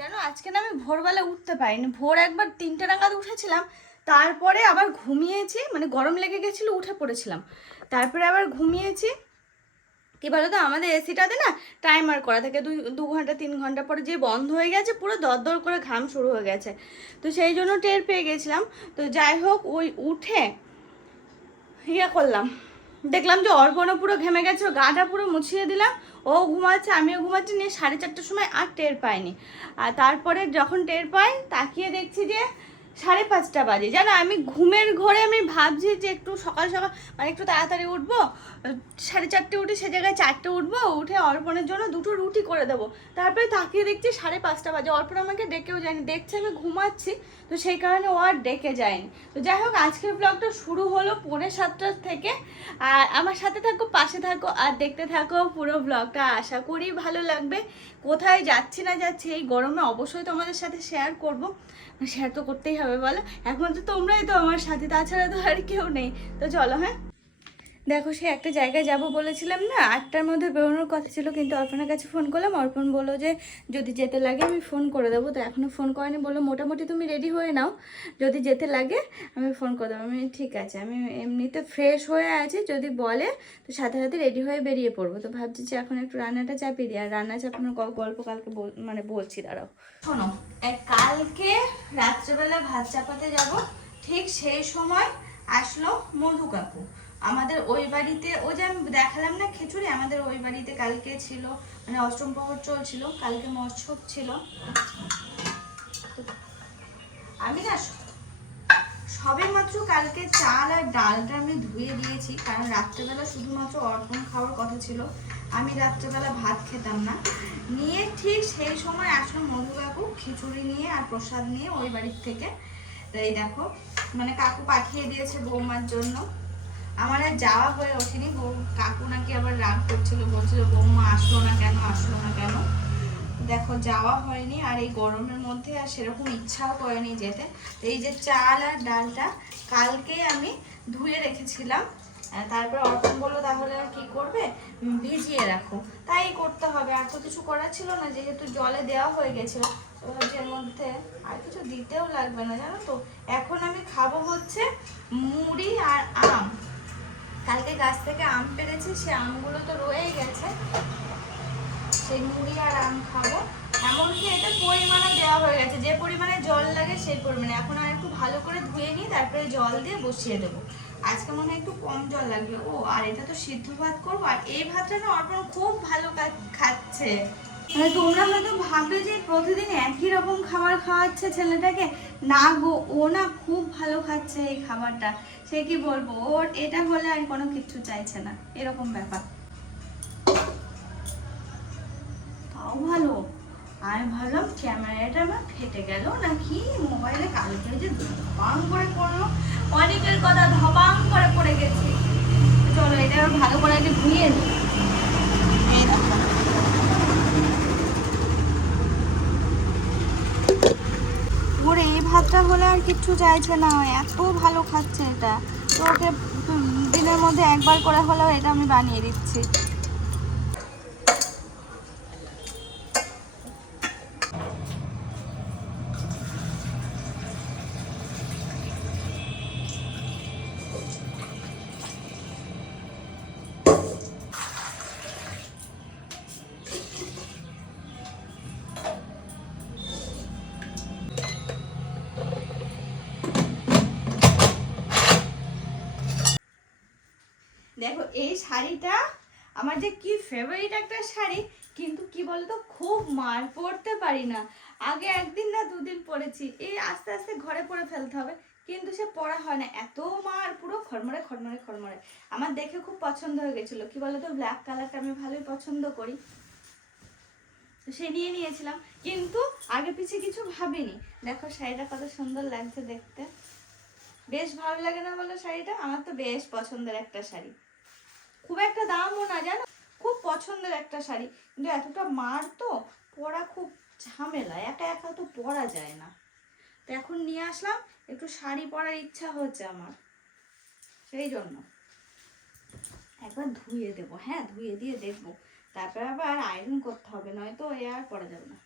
জানো, আজকে না আমি ভোরবেলা উঠতে পারিনি। ভোর একবার তিনটে নাগাদ উঠেছিলাম, তারপরে আবার ঘুমিয়েছি মানে গরম লেগে গেছিল, উঠে পড়েছিলাম। তারপরে আবার ঘুমিয়েছি, কি বলো তো আমাদের এসিটাতে না টাইমার করা থাকে, দুই, দু ঘণ্টা, তিন ঘণ্টা পরে যে বন্ধ হয়ে গেছে, পুরো দরদর করে ঘাম শুরু হয়ে গেছে। তো সেই জন্য টের পেয়ে গেছিলাম। তো যাই হোক, ওই উঠে ইয়ে করলাম। দেখলাম যে অর্পণও পুরো ঘেমে গেছে গাটা পুরো মুছিয়ে দিলাম। ও ঘুমাচ্ছে, আমিও ঘুমাচ্ছি, নিয়ে সাড়ে চারটার সময় আর টের পাইনি। আর তারপরে যখন টের পাই, তাকিয়ে দেখছি যে সাড়ে পাঁচটা বাজে। জানো, আমি ঘুমের ঘরে আমি ভাবছি যে একটু সকাল সকাল মানে একটু তাড়াতাড়ি উঠবো, সাড়ে চারটে উঠে সে জায়গায় চারটে উঠবো, উঠে অর্পণের জন্য দুটো রুটি করে দেবো। তারপরে তাকিয়ে দেখছি সাড়ে পাঁচটা বাজে। অর্পণ আমাকে ডেকেও যায়নি, দেখছে আমি ঘুমাচ্ছি, তো সেই কারণে ও আর ডেকে যায়নি। তো যাই হোক, আজকের ব্লগটা শুরু হলো পৌনে সাতটার থেকে। আর আমার সাথে থাকো, পাশে থাকো, আর দেখতে থাকো পুরো ব্লগটা আশা করি ভালো লাগবে। কোথায় যাচ্ছি না যাচ্ছি, এই গরমে অবশ্যই তোমাদের সাথে শেয়ার করব। শেয়ার তো করতেই হবে, বলো? এখন তো তোমরাই তো আমার সাথে, তাছাড়া তো আর কেউ নেই। তো চলো হ্যাঁ? দেখো, সে একটা জায়গায় যাব বলেছিলাম না? আটটার মধ্যে বেরোনোর কথা ছিল, কিন্তু অর্পণের কাছে ফোন করলাম। অর্পণ বলল যে, যদি যেতে লাগে আমি ফোন করে দেবো। তো এখনও ফোন করেনি, বলল, মোটামুটি তুমি রেডি হয়ে নাও। যদি যেতে লাগে আমি ফোন করে দেবো। আমি, ঠিক আছে। আমি এমনিতে ফ্রেশ হয়ে আছি, যদি বলে, তো সাথে সাথে রেডি হয়ে বেরিয়ে পড়ব। তো ভাবছি যে, এখন একটু রান্নাটা চাপিয়ে দিই। আর রান্না চাপানোর গল্প কালকে মানে বলছি, দাঁড়াও। শোনো কালকে রাত্রেবেলা ভাত চাপাতে যাব। ঠিক সেই সময় আসলো মধু কাকু। আমাদের ওই বাড়িতে, ওই যে আমি দেখালাম না খিচুড়ি, আমাদের ওই বাড়িতে কালকে ছিল মানে অষ্টম প্রহর চলছিল, কালকে মৎসব ছিল। আমি না সবে মাত্র কালকে চাল আর ডালটা আমি ধুয়ে দিয়েছি, কারণ রাত্রেবেলা শুধুমাত্র অর্পণ খাওয়ার কথা ছিল। আমি রাত্রেবেলা ভাত খেতাম না। নিয়ে ঠিক সেই সময় আসলো মধু কাকু খিচুড়ি নিয়ে আর প্রসাদ নিয়ে ওই বাড়ির থেকে। এই দেখো মানে কাকু পাঠিয়ে দিয়েছে বৌমার জন্য। আমার আর যাওয়া হয়ে ওঠেনি, বউ কাকু নাকি আবার রাগ করছিল, বলছিল, বৌমা, আসলো না কেন, আসলো না কেন? দেখো, যাওয়া হয়নি আর এই গরমের মধ্যে আর সেরকম ইচ্ছাও করেনি যেতে। তো এই যে চাল আর ডালটা কালকে আমি ধুয়ে রেখেছিলাম। তারপর অর্পণ বলল, তাহলে আর কি করবে? ভিজিয়ে রাখো। তাই করতে হবে, আর তো কিছু করার ছিল না, যেহেতু জলে দেওয়া হয়ে গেছিল। এর মধ্যে আর কিছু দিতেও লাগবে না, জানো তো? এখন আমি খাব হচ্ছে মুড়ি আর আম। কালকে গাছ থেকে আম পেরেছি, সে আমগুলো তো রয়েই গেছে। সেই মুড়ি আর আম খাব। এমনকি এটা পরিমাণে দেওয়া হয়ে গেছে। যে পরিমাণে জল লাগে সেই পরিমাণে। এখন আর একটু ভালো করে ধুয়ে নিই তারপরে জল দিয়ে বসিয়ে দেবো। আজকে মনে হয় একটু কম জল লাগবে। ও, আর এটা তো সিদ্ধ ভাত করব। আর এই ভাতটা না অর্পণ খুব ভালো খাচ্ছে। মানে তোমরা হয়তো ভাববে যে প্রতিদিন একই রকম খাবার খাওয়াচ্ছে ছেলেটাকে। না গো, ও না খুব ভালো খাচ্ছে এই খাবারটা। সে কি বলব? ওর এটা হলে আর কোনো কিছু চাইছে না। এরকম ব্যাপার। তাও ভালো। আমি ভাবলাম ক্যামেরাটা আমার ফেটে গেল নাকি? মোবাইলে কালকে যে ধপাং করে পড়ল। অনেকের কথা ধপাং করে পড়ে গেছে। চলো, এটা ভালো করে আগে ধুয়ে নিই এই দেখো ভাতটা হলে আর কিচ্ছু চাইছে না, এত ভালো খাচ্ছে এটা। তো ওকে দিনের মধ্যে একবার করে হলেও এটা আমি বানিয়ে দিচ্ছি। কিন্তু সে পরা হয় না। এত মার, পুরো খড়মড়ে খড়মড়ে খড়মড়ে। আমার দেখে খুব পছন্দ হয়ে গেছিল। কি বলতো ব্ল্যাক কালারটা আমি ভালোই পছন্দ করি। সে নিয়ে নিয়েছিলাম। কিন্তু আগে পিছে কিছু ভাবিনি। দেখো শাড়িটা কত সুন্দর লাগছে দেখতে। বেশ ভালো লাগে না বলো শাড়িটা? আমার তো বেশ পছন্দের একটা শাড়ি। খুব একটা দামও না, জানো? খুব পছন্দের একটা শাড়ি। কিন্তু এতটা মার তো, পরা খুব ঝামেলা। একা একা তো পরা যায় না। তো এখন নিয়ে আসলাম। একটু শাড়ি পরার ইচ্ছা হচ্ছে আমার। সেই জন্য। একবার ধুয়ে দেবো হ্যাঁ ধুয়ে দিয়ে দেখব। তারপর আবার আয়রন করতে হবে, নয়তো এ আর পরা যাবে না।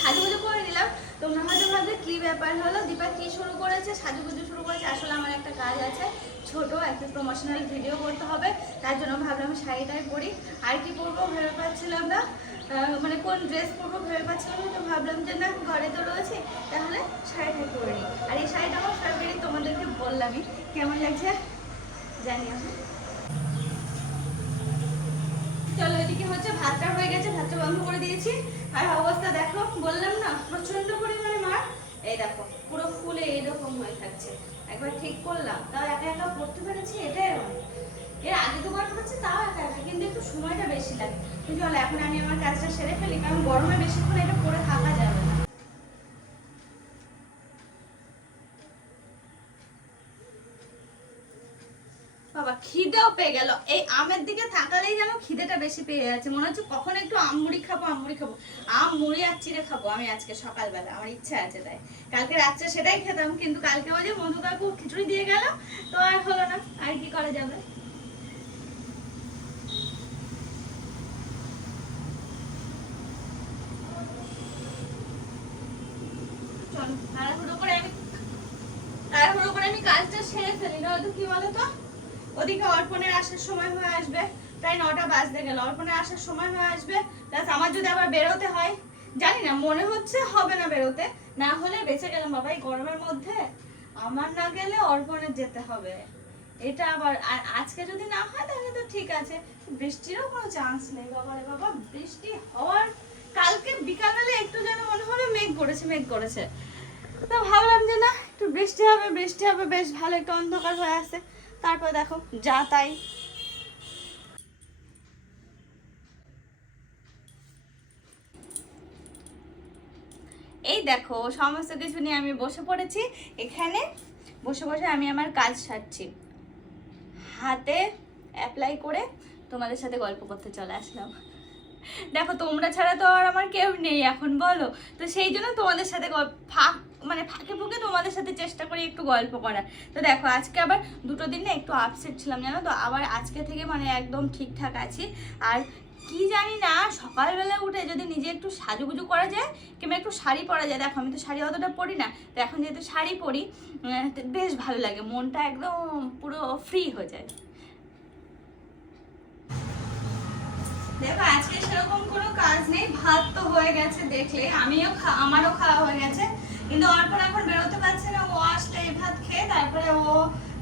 সাজুগুজু করে নিলাম। তোমরা হয়তো ভাববে কি ব্যাপার হলো? দীপা কি শুরু করেছে? সাজুগুজু শুরু করেছে? আসলে আমার একটা কাজ আছে। ছোট একটা প্রমোশনাল ভিডিও করতে হবে। তার জন্য ভাবলাম শাড়িটাই পরি। আর কি পরবো ভেবে পাচ্ছিলাম না। মানে কোন ড্রেস পরবো ভেবে পাচ্ছিলাম না, তো ভাবলাম যে না, ঘরে তো রয়েছে, তাহলে শাড়িটাই পরে নিই। আর এই শাড়িটা আমার ফেভারিট তোমাদেরকে বললামই। কেমন লাগছে? জানিও চলো, এদিকে হচ্ছে ভাতটা হয়ে গেছে, ভাতটা বন্ধ করে দিয়েছি। আর অবস্থা দেখো, বললাম না প্রচণ্ড পরিমাণে মার। এই দেখো, পুরো ফুলে এরকম হয়ে থাকছে। একবার ঠিক করলাম, তাও একা একা পড়তে পেরেছি, এটাই অনেক এর আগে দুবার করেছি তাও একা একা, কিন্তু একটু সময়টা বেশি লাগে কিন্তু চলো, এখন আমি আমার কাজটা সেরে ফেলি, কারণ গরমে বেশিক্ষণ এটা পরে থাকা যাবে খিদেও পেয়ে গেল। এই আমের দিকে থাকালেই যেন খিদেটা বেশি পেয়ে যাচ্ছে। মনে হচ্ছে কখন একটু আম মুড়ি খাব, আম মুড়ি খাব। আম, মুড়ি আর চিড়ে খাব আমি আজকে সকালবেলা। আমার ইচ্ছা আছে তাই। কালকে রাত্রে সেটাই খেতাম, কিন্তু কালকে ওই যে মধু কাকু খিচুড়ি দিয়ে গেল, তো আর হলো না। আর কি করা যাবে? আমার না হবে গেলে অর্পণের যেতে হবে। এটা আবার আর আজকে যদি না হয়, তাহলে তো ঠিক আছে। বৃষ্টিরও কোনো চান্স নেই, বাবা রে বাবা। বৃষ্টি হওয়ার কালকে বিকালবেলা একটু যেন মনে হলো মেঘ করেছে মেঘ করেছে। তো ভাবলাম যে না, একটু বৃষ্টি হবে বৃষ্টি হবে, বেশ ভালো একটু অন্ধকার হয়ে আসছে তারপর দেখো, যা তাই। এই দেখো, সমস্ত কিছু নিয়ে আমি বসে পড়েছি। এখানে বসে বসে আমি আমার কাজ সারছি। হাতে অ্যাপ্লাই করে তোমাদের সাথে গল্প করতে চলে আসলাম। দেখো, তোমরা ছাড়া তো আর আমার কেউ নেই, এখন বলো। তো সেই জন্য তোমাদের সাথে ফাঁক মানে ফাঁকে ফুঁকে তোমাদের সাথে চেষ্টা করি একটু গল্প করার। তো দেখো, আজকে আবার দুটো দিন না একটু আপসেট ছিলাম, জানো তো? আবার আজকে থেকে মানে একদম ঠিকঠাক আছি। আর কি জানি না, সকালবেলা উঠে যদি নিজে একটু সাজুগুজু করা যায়, কিংবা একটু শাড়ি পরা যায়, দেখো, আমি তো শাড়ি অতটা পরি না, তো এখন যেহেতু শাড়ি পরি বেশ ভালো লাগে, মনটা একদম পুরো ফ্রি হয়ে যায়। দেখো, আজকে সেরকম কোনো কাজ নেই, ভাত তো হয়ে গেছে দেখলে, আমিও আমারও খাওয়া হয়ে গেছে। কিন্তু অর্পণ এখন বেরোতে পারছে না, ও আসলে এই ভাত খেয়ে তারপরে ও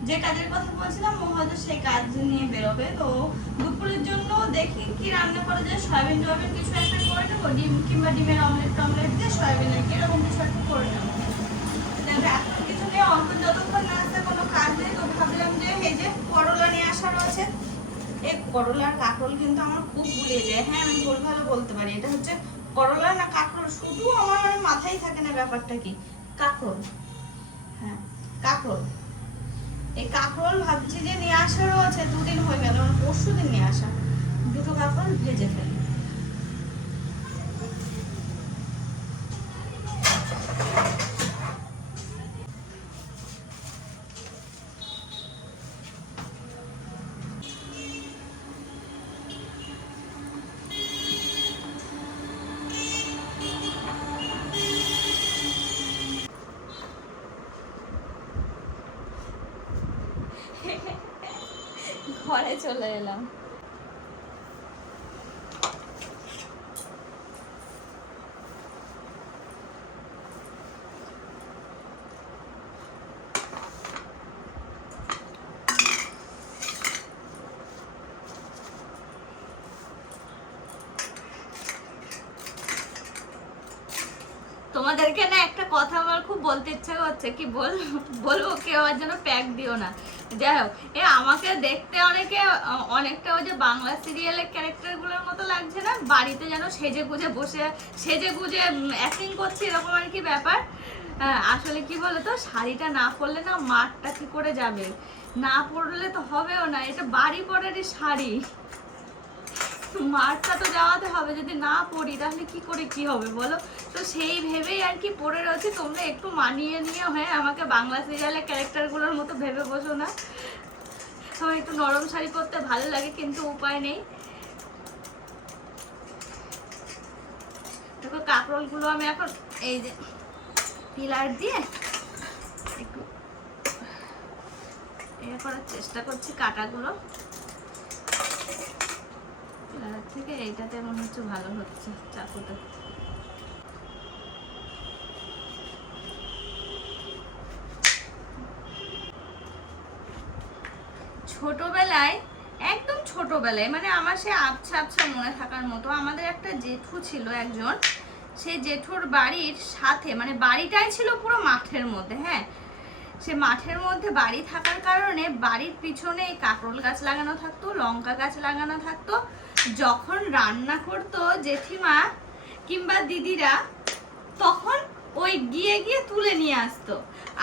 যে কাজের কথা বলছিলাম, ও হয়তো সেই কাজ নিয়ে বেরোবে। তো দুপুরের জন্য দেখি কি রান্না করা যায়। সয়াবিন টয়াবিন কিছু একটা করে নেব, ডিম কিংবা ডিমের অমলেট টমলেট দিয়ে সয়াবিনের এরকম কিছু একটা করে নেব। এখন কিছু যতক্ষণ না কোনো কাজ নেই, তো ভাবলাম যে এই যে করলা নিয়ে আসা রয়েছে করলার কাঁকরোল কিন্তু আমার খুব গুলিয়ে যায়। হ্যাঁ আমি ভুল ভালো বলতে পারি, এটা হচ্ছে করলা না কাঁকরোল শুধু আমার মানে মাথায় থাকে না ব্যাপারটা কি? কাঁকরোল হ্যাঁ কাঁকরোল এই কাঁকরোল ভাবছি যে নিয়ে আসারও আছে, দুদিন হয়ে গেল পরশু দিন নিয়ে আসা। দুটো কাঁকরোল ভেজে ফেলি। চলে এলাম। তোমাদেরকে না একটা কথা বলতে ইচ্ছা করছে কি বল, বলব কেউ আর যেন প্যাক দিও না। যাই হোক, এ আমাকে দেখতে অনেকে অনেকটা ওই যে বাংলা সিরিয়ালের ক্যারেক্টারগুলোর মতো লাগছে না? বাড়িতে যেন সেজে গুজে বসে, সেজে গুজে অ্যাক্টিং করছে এরকম আর কি ব্যাপার। আসলে কি বলতো, শাড়িটা না পরলে না মাঠটা কি করে যাবে? না পরলে তো হবেও না, এটা বাড়ি পরেরই শাড়ি। মার্কটা তো যাওয়াতে হবে, যদি না পড়ি তাহলে কি করে কি হবে বলো? তো সেই ভেবেই আর কি পড়ে রয়েছে। তোমরা একটু মানিয়ে নিয়ে হ্যাঁ আমাকে বাংলা সিরিয়ালের ক্যারেক্টারগুলোর মতো ভেবে বসো না। আমার একটু নরম শাড়ি পরতে ভালো লাগে, কিন্তু উপায় নেই। দেখো কাকরোলগুলো আমি এখন এই যে পিলার দিয়ে একটু এ করার চেষ্টা করছি কাটাগুলো। থেকে এইটাতে মনে হচ্ছে ভালো হচ্ছে চাকুতে ছোটবেলায়, একদম ছোটবেলায় মানে আমার সে আবছা আবছা মনে থাকার মতো, আমাদের একটা জেঠু ছিল একজন, সেই জেঠুর বাড়ির সাথে মানে বাড়িটাই ছিল পুরো মাঠের মধ্যে হ্যাঁ? সে মাঠের মধ্যে বাড়ি থাকার কারণে বাড়ির পিছনে কাঁকরোল গাছ লাগানো থাকতো, লঙ্কা গাছ লাগানো থাকতো যখন রান্না করতো জেঠিমা কিংবা দিদিরা, তখন ওই গিয়ে গিয়ে তুলে নিয়ে আসতো।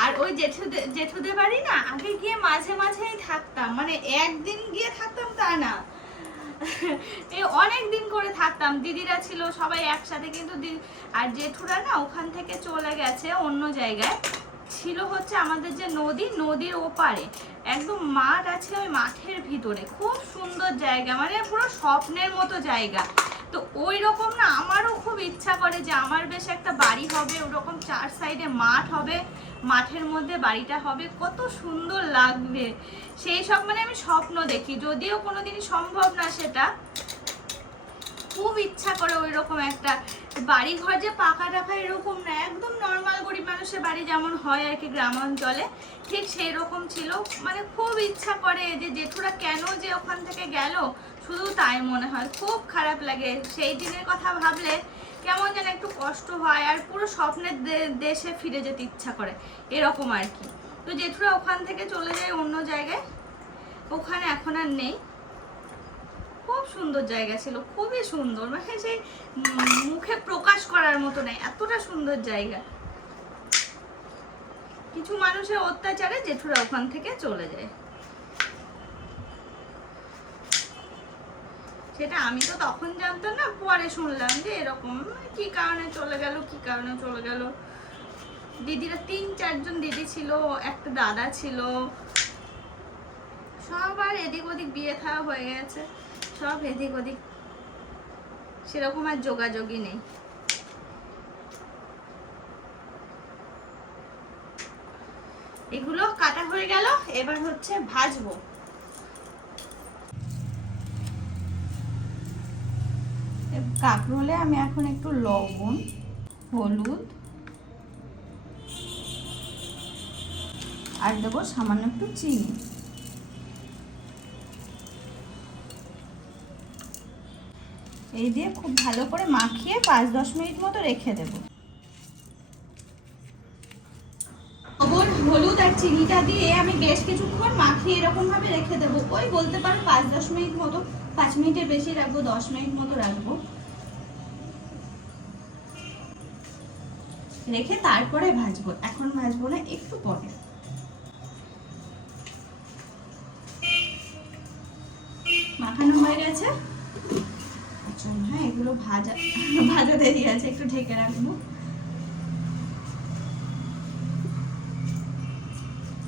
আর ওই জেঠুদের জেঠুদের বাড়ি না, আগে গিয়ে মাঝে মাঝেই থাকতাম। মানে একদিন গিয়ে থাকতাম তা না। অনেক দিন করে থাকতাম। দিদিরা ছিল সবাই একসাথে, কিন্তু আর জেঠুরা না ওখান থেকে চলে গেছে অন্য জায়গায়। ছিল হচ্ছে আমাদের যে নদী, নদীর ওপারে। একদম মাঠ আছে ওই মাঠের ভিতরে। খুব সুন্দর জায়গা মানে পুরো স্বপ্নের মতো জায়গা। তো ওই রকম না, আমারও খুব ইচ্ছা করে যে আমার বেশ একটা বাড়ি হবে, ওরকম চার সাইডে মাঠ হবে, মাঠের মধ্যে বাড়িটা হবে। কত সুন্দর লাগবে। সেই সব মানে আমি স্বপ্ন দেখি, যদিও কোনোদিনই সম্ভব না সেটা। খুব ইচ্ছা করে ওই রকম একটা বাড়ি ঘর যে পাকা টাকা এরকম না, একদম নর্মাল গরিব মানুষের বাড়ি যেমন হয় আর কি গ্রাম অঞ্চলে ঠিক সেই রকম ছিল। মানে খুব ইচ্ছা করে যে জেঠুরা কেন যে ওখান থেকে গেল, শুধু তাই মনে হয়। খুব খারাপ লাগে সেই দিনের কথা ভাবলে কেমন যেন একটু কষ্ট হয় আর পুরো স্বপ্নের দেশে ফিরে যেতে ইচ্ছা করে, এরকম আর কি। তো জেঠুরা ওখান থেকে চলে যায় অন্য জায়গায়, ওখানে এখন আর নেই। খুব সুন্দর জায়গা ছিল, খুবই সুন্দর। মানে সেই মুখে প্রকাশ করার মতো নেই, এতটা সুন্দর জায়গা। কিছু মানুষের অত্যাচারে জেঠুরা ওখান থেকে চলে যায়। সেটা আমি তো তখন জানতাম না, পরে শুনলাম যে এরকম, কি কারণে চলে গেল, কি কারণে চলে গেল। দিদিরা তিন চারজন দিদি ছিল, একটা দাদা ছিল। সবার এদিক ওদিক বিয়ে থাওয়া হয়ে গেছে। সব এদিক ওদিক সেরকম আর যোগাযোগই নেই। এগুলো কাটা হয়ে গেল, এবার হচ্ছে ভাজবো। কাঁকরোলে আমি এখন একটু লবণ, হলুদ, আর দেবো সামান্য একটু চিনি। এই দিয়ে খুব ভালো করে মাখিয়ে পাঁচ দশ মিনিট মতো রেখে দেব। হলুদ আর চিনিটা দিয়ে আমি বেশ কিছুক্ষণ মাখিয়ে এরকম ভাবে রেখে দেবো। ওই বলতে পারো পাঁচ দশ মিনিট মতো, পাঁচ মিনিটের বেশি রাখব, দশ মিনিট মতো রাখব। রেখে তারপরে ভাজবো। এখন ভাজবো না, একটু পরে। মাখানো হয়ে গেছে? হ্যাঁ এগুলো ভাজা ভাজা দেরি আছে, একটু ঢেকে রাখব।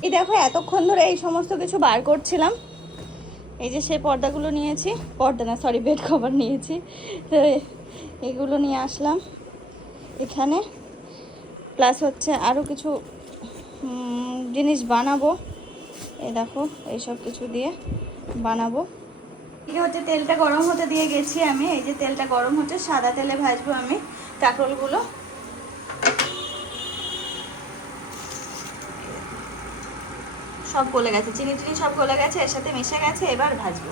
এই দেখো, এতক্ষণ ধরে এই সমস্ত কিছু বার করছিলাম। এই যে সেই পর্দাগুলো নিয়েছি, পর্দা না সরি বেড কভার নিয়েছি। তো এগুলো নিয়ে আসলাম। এখানে প্লাস হচ্ছে আরও কিছু জিনিস বানাবো। এই দেখো, এইসব কিছু দিয়ে বানাবো। এদিকে হচ্ছে তেলটা গরম হতে দিয়ে গেছি আমি। এই যে তেলটা গরম হচ্ছে, সাদা তেলে ভাজবো আমি কাঁকরোলগুলো। সব গলে গেছে চিনি চিনি সব গলে গেছে, এর সাথে মিশে গেছে, এবার ভাজবো।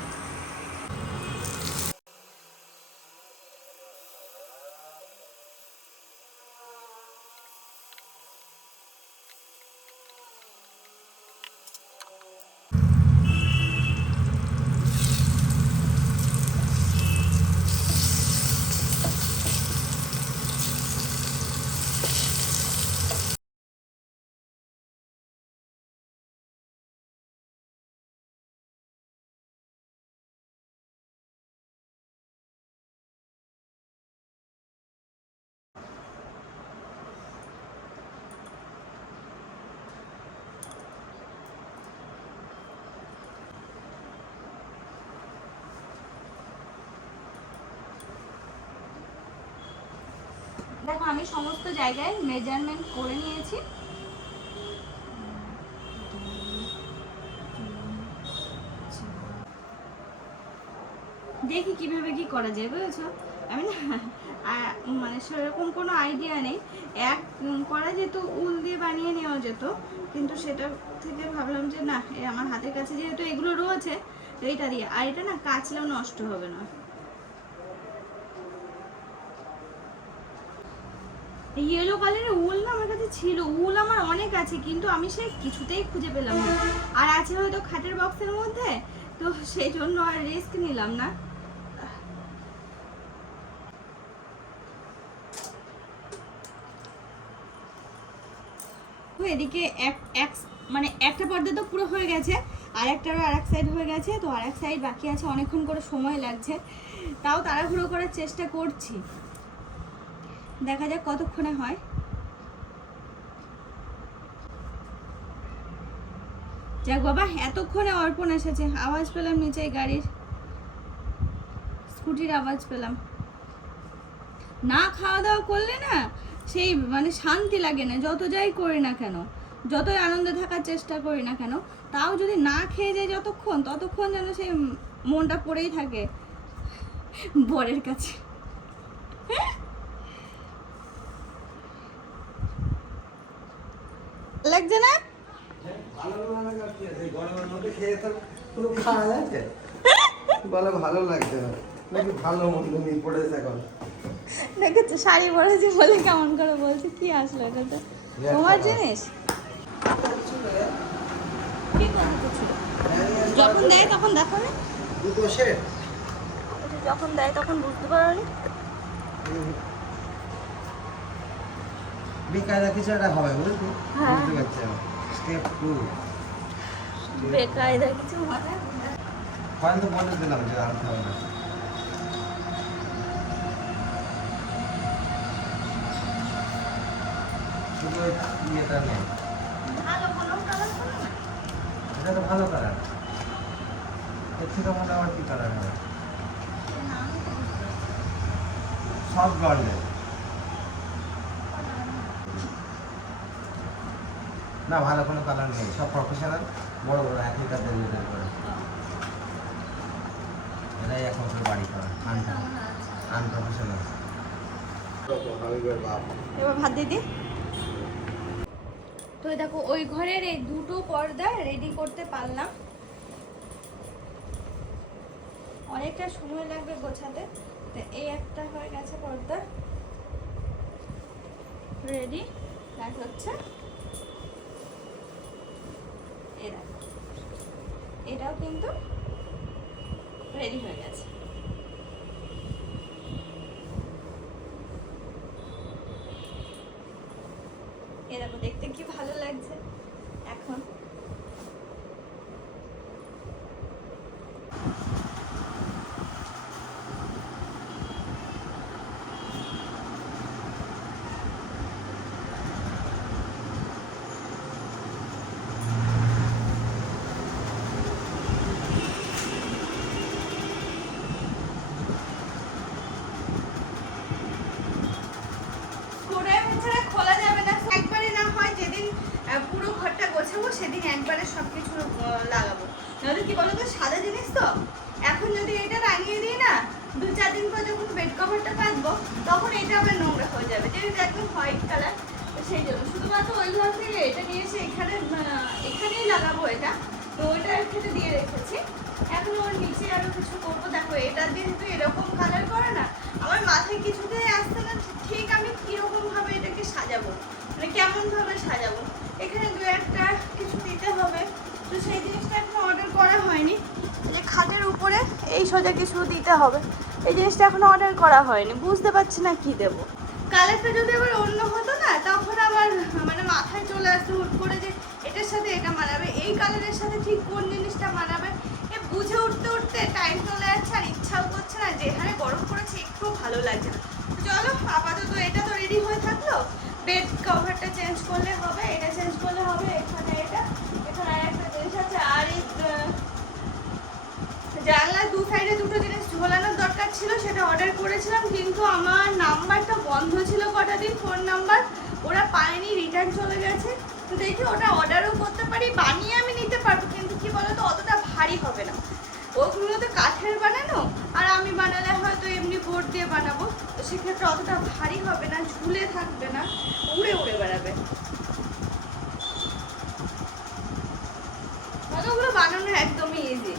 দেখো, আমি সমস্ত জায়গায় মেজারমেন্ট করে নিয়েছি। দেখি কীভাবে কি করা যায়, বুঝেছ? আমি না মানে সেরকম কোনো আইডিয়া নেই। এক করা যেত উল দিয়ে বানিয়ে নেওয়া যেত, কিন্তু সেটা থেকে ভাবলাম যে না আমার হাতের কাছে যেহেতু এগুলো রয়েছে, এইটা দিয়ে। আর এটা না, কাচলেও নষ্ট হবে না। ইয়েলো কালারের উল না আমার কাছে ছিল। উল আমার অনেক আছে, কিন্তু আমি সে কিছুতেই খুঁজে পেলাম না। আর আছে হয়তো খাটের বক্সের মধ্যে, তো সেই জন্য আর রিস্ক নিলাম না। এদিকে এক এক মানে একটা পর্দা তো পুরো হয়ে গেছে আর একটারও আর এক সাইড হয়ে গেছে, তো আর এক সাইড বাকি আছে, অনেকক্ষণ করে সময় লাগছে। তাও তাড়াহুড়ো করার চেষ্টা করছি। দেখা যাক কতক্ষণে হয়। যাক বাবা, এতক্ষণে অর্পণ এসেছে। আওয়াজ পেলাম নিচে গাড়ির। স্কুটির আওয়াজ পেলাম। না খাওয়া দাওয়া করলে না সেই মানে শান্তি লাগে না, যত যাই করি না কেন, যতই আনন্দে থাকার চেষ্টা করি না কেন, তাও যদি না খেয়ে যাই যতক্ষণ, ততক্ষণ যেন সেই মনটা পড়েই থাকে। বরের কাছে লাগছে না ভালো না লাগা কি আছে? গরমের মধ্যে খেয়ে তো কোনো খাওয়া যাচ্ছে? বলে ভালো লাগছে না। নাকি ভালো মন্দ নিয়ে পড়েছে এখন। দেখেছ শাড়ি পরেছি বলে কেমন করে বলছে কি আসলো এটাতে তোমার জিনিস? যখন দেয় তখন দেখো না। যখন দেয় তখন বুঝতে পারো বিকালে কিছু একটা হবে বুঝলি হ্যাঁ। বুঝতে পারছি স্টেপ টু বেকায়দা কিছু হবে? হয়তো তো বলে দিলাম যে আনতে হবে না। শুধু ইয়েটা নেই। ভালো ভালো কালার এটা তো ভালো কালারের থেকে মনে হয় কি কালার হবে সব গর্লে না, ভালো কোনো কালার নেই। সব প্রফেশনাল বড় বড় একই কাজের ইউজ করে। এটাই একমাত্র বাড়ি করা আনপ্রফেশনাল এবার ভাত দিদি তো দেখো, ওই ঘরের এই দুটো পর্দা রেডি করতে পারলাম। অনেকটা সময় লাগবে গোছাতে। তো এই একটা হয়ে গেছে পর্দা। রেডি দেখা হচ্ছে। দেখো। এটাও কিন্তু রেডি হয়ে গেছে এ দেখো দেখতে কি ভালো লাগছে এখন করে ছাড়া খোলা যাবে না একবারে না হয় যেদিন আহ, পুরো ঘরটা গোছাবো সেদিন একবারে সব কিছু লাগাবো। নাহলে কি বলতো, সাদা জিনিস তো? এখন যদি এটা রাঙিয়ে দিই না, দু চার দিন পর যখন বেড কভারটা পাতবো তখন এটা আবার নোংরা হয়ে যাবে। যেহেতু একদম হোয়াইট কালার সেই জন্য। শুধুমাত্র ওই থেকে এটা নিয়ে এসে এখানে এখানেই লাগাবো এটা। তো ওইটা এখানে দিয়ে রেখেছি। এখন ওর নিচে আরও কিছু করব। দেখো, এটা যেহেতু এরকম কালার করে না, আমার মাথায় কিছুতেই আসছে না ঠিক আমি কীরকমভাবে এটাকে সাজাবো। মানে কেমনভাবে সাজাবো। এখানে দু একটা তো সেই জিনিসটা এখন অর্ডার করা হয়নি। যে খাটের উপরে এই সোজা কিছু দিতে হবে। এই জিনিসটা এখন অর্ডার করা হয়নি। বুঝতে পারছি না কি দেবো। কালারটা যদি আবার অন্য হতো না, তখন আমার মানে মাথায় চলে আসতো হুট করে যে এটার সাথে এটা মানাবে, এই কালারের সাথে ঠিক কোন জিনিসটা মানাবে। এ বুঝে উঠতে উঠতে টাইম চলে যাচ্ছে আর ইচ্ছাও করছে না, যে হারে গরম পড়েছে একটু ভালো লাগছে না। চলো, আপাতত এটা তো রেডি হয়ে থাকল। বেড কভারটা চেঞ্জ করলে হবে, এটা চেঞ্জ করলে হবে, এখানে আর একটা জিনিস আছে আর এই আহ, জানলার দু সাইডে দুটো জিনিস ঝোলানোর দরকার ছিল, সেটা অর্ডার করেছিলাম, কিন্তু আমার নাম্বারটা বন্ধ ছিল কটা দিন ফোন নাম্বার ওরা পায়নি রিটার্ন চলে গেছে। তো দেখি ওটা অর্ডারও করতে পারি, বানিয়ে আমি নিতে পারব, কিন্তু কি বলতো, অতটা ভারী হবে না। ওগুলো তো কাঠের বানানো, আর আমি বানালে হয়তো এমনি বোর্ড দিয়ে বানাবো। তো সেক্ষেত্রে অতটা ভারী হবে না, ঝুলে থাকবে না, উড়ে উড়ে বেড়াবে ওগুলো বানানো একদমই ইজি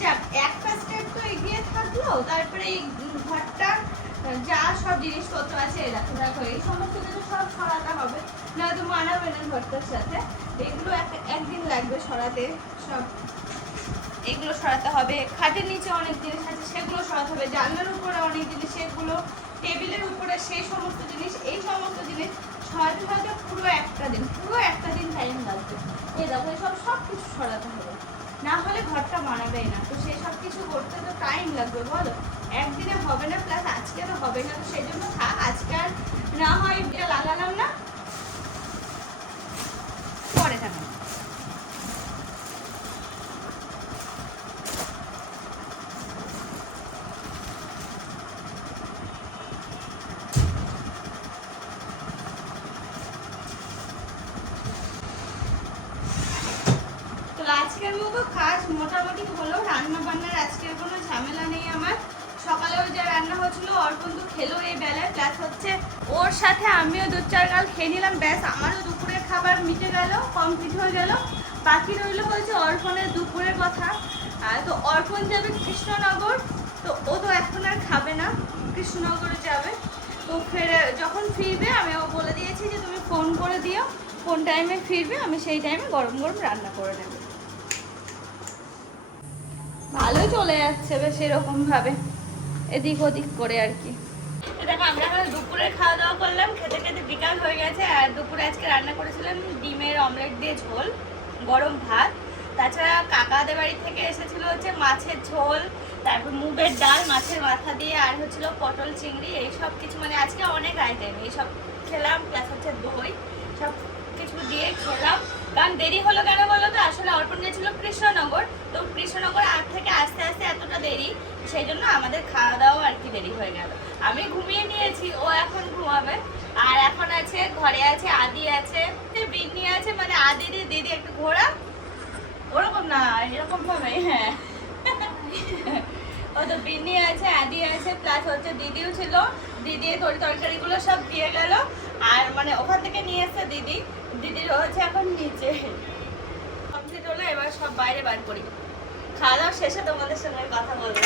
যাক একটা স্টেপ তো এগিয়ে থাকল তারপরে এই ঘরটা যা সব জিনিসপত্র আছে এই দেখো দেখো এই সমস্ত কিছু সব সরাতে হবে নয়তো মানাবে না ঘরটার সাথে এগুলো এক- একদিন লাগবে সরাতে সব এগুলো সরাতে হবে খাটের নিচে অনেক জিনিস আছে সেগুলো সরাতে হবে জানলার উপরে অনেক জিনিস সেগুলো টেবিলের উপরে সেই সমস্ত জিনিস এই সমস্ত সরাতে সরাতে পুরো একটা দিন, পুরো একটা দিন টাইম লাগবে। এই দেখো সব সব কিছু সরাতে হবে। না হলে ঘরটা মানাবেই না। তো সেই সব কিছু করতে তো টাইম লাগবে, বলো? একদিনে হবে না প্লাস আজকে তো হবে না, তো সেই জন্য থাক, আজকে আর না হয় লাগালাম না পরে থাকবে তো আজকের মতো কাজ মোটামুটি হলো রান্না বান্নার আজকের কোনো ঝামেলা নেই আমার সকালেও যা রান্না হচ্ছিল অর্পণ তো খেলো এই বেলায় প্লাস হচ্ছে। ওর সাথে আমিও দু চার গাল খেয়ে নিলাম, ব্যাস আমারও দুপুরের খাবার মিটে গেল কমপ্লিট হয়ে গেল। বাকি রইল হয়েছে অর্পণের দুপুরের কথা। তো অর্পণ যাবে কৃষ্ণনগর, তো ও তো এখন আর খাবে না, কৃষ্ণনগরে যাবে। তো ফেরে যখন ফিরবে, আমি ও বলে দিয়েছি যে তুমি ফোন করে দিও, কোন টাইমে ফিরবে, আমি সেই টাইমে গরম গরম রান্না করে নেব। ভালোই চলে যাচ্ছে বেশ এরকম ভাবে এদিক ওদিক করে আর কি। দেখো খাওয়া দাওয়া করলাম, খেতে খেতে বিকাল হয়ে গেছে, আর দুপুরে আজকে রান্না করেছিলাম ডিমের অমলেট দিয়ে ঝোল, গরম ভাত। তাছাড়া কাকাদের বাড়ি থেকে এসেছিল হচ্ছে মাছের ঝোল, তারপর মুগের ডাল, মাছের মাথা দিয়ে, আর হচ্ছিল পটল চিংড়ি, এইসব কিছু মানে আজকে অনেক আইটেম এইসব খেলাম প্লাস হচ্ছে দই, সব কিছু দিয়ে খেলাম। কারণ দেরি হলো কেন বলো তো? আসলে অর্পণ গেছিল কৃষ্ণনগর। তো কৃষ্ণনগর আগ থেকে আস্তে আস্তে এতটা দেরি সেই জন্য আমাদের খাওয়া দাওয়া আর কি দেরি হয়ে গেল। আমি ঘুমিয়ে নিয়েছি, ও এখন ঘুমাবে। আর এখন আছে, ঘরে আছে, আদি আছে বিন্নি আছে মানে আদি দিদি একটু ঘোরা। ওরকম না, এরকম ভাবে হ্যাঁ। ও তো বিন্নি আছে, আদি আছে প্লাস হচ্ছে দিদিও ছিল। দিদি তরি তরকারিগুলো সব দিয়ে গেল। আর মানে ওখান থেকে নিয়ে এসছে দিদি। দিদির হচ্ছে এখন নিচে। কমপ্লিট হলো এবার সব বাইরে বার করি। খাওয়া দাওয়া শেষে তোমাদের সঙ্গে কথা বলব।